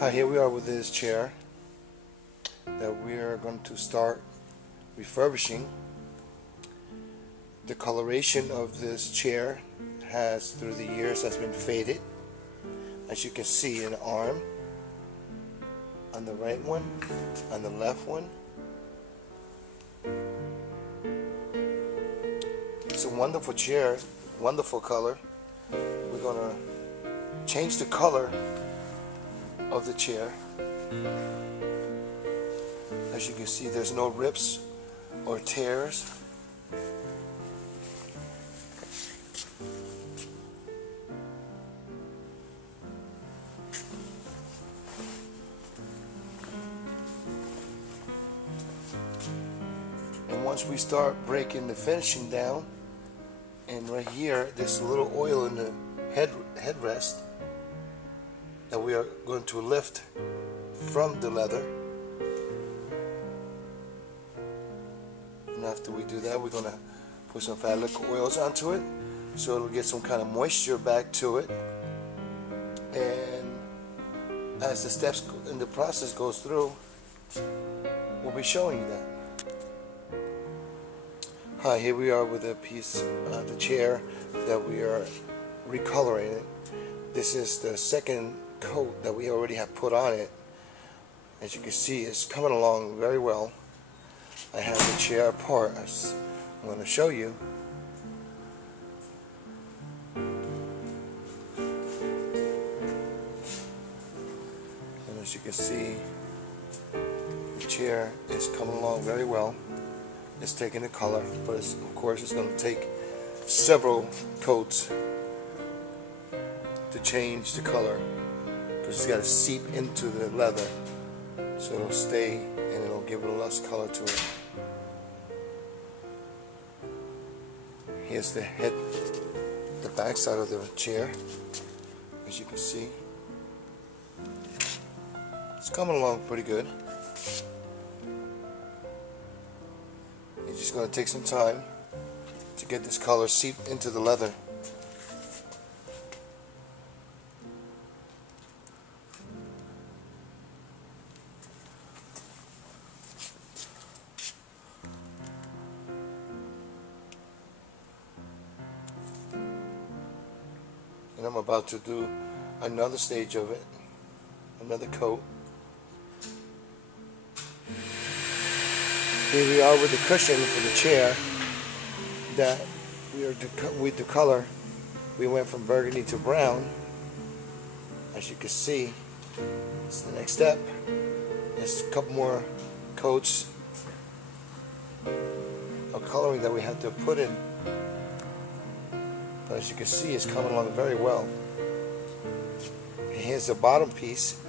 Hi, here we are with this chair that we are going to start refurbishing. The coloration of this chair has, through the years, has been faded. As you can see, an arm on the right one, on the left one. It's a wonderful chair, wonderful color. We're going to change the color of the chair. As you can see, there's no rips or tears. And once we start breaking the finishing down, and right here there's a little oil in the headrest that we are going to lift from the leather. And after we do that, we're going to put some fabric oils onto it so it'll get some kind of moisture back to it. And as the steps in the process goes through, we'll be showing you that. Hi, here we are with a piece of the chair that we are recoloring it. This is the second coat that we already have put on it. As you can see, it's coming along very well. I have the chair apart, as I'm going to show you. And as you can see, the chair is coming along very well. It's taking the color, but of course it's going to take several coats to change the color, because it's got to seep into the leather so it'll stay and it'll give it less color to it. Here's the head, the back side of the chair. As you can see, it's coming along pretty good. It's just going to take some time to get this color seeped into the leather. And I'm about to do another stage of it, another coat. Here we are with the cushion for the chair that with the color. We went from burgundy to brown. As you can see, it's the next step. There's a couple more coats of coloring that we have to put in. But as you can see, it's coming along very well. And here's the bottom piece.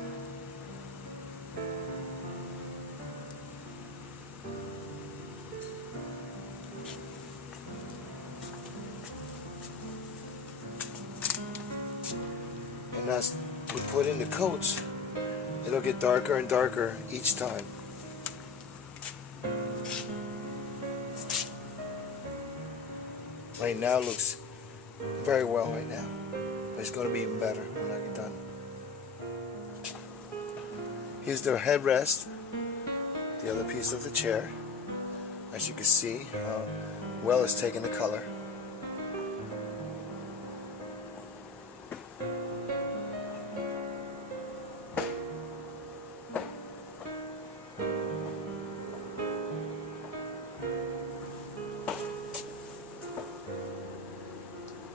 And as we put in the coats, it'll get darker and darker each time. Right now it looks very well right now, but it's going to be even better when I get done. Here's the headrest, the other piece of the chair. As you can see how well it's taking the color.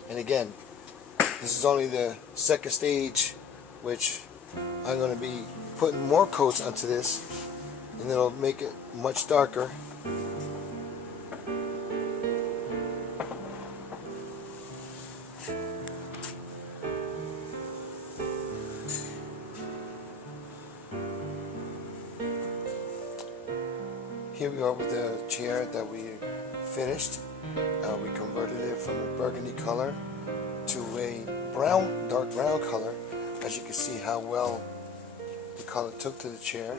And again, this is only the second stage, which I'm going to be putting more coats onto this, and it'll make it much darker. Here we are with the chair that we finished. We converted it from a burgundy color to a brown, dark brown color. As you can see how well the color took to the chair.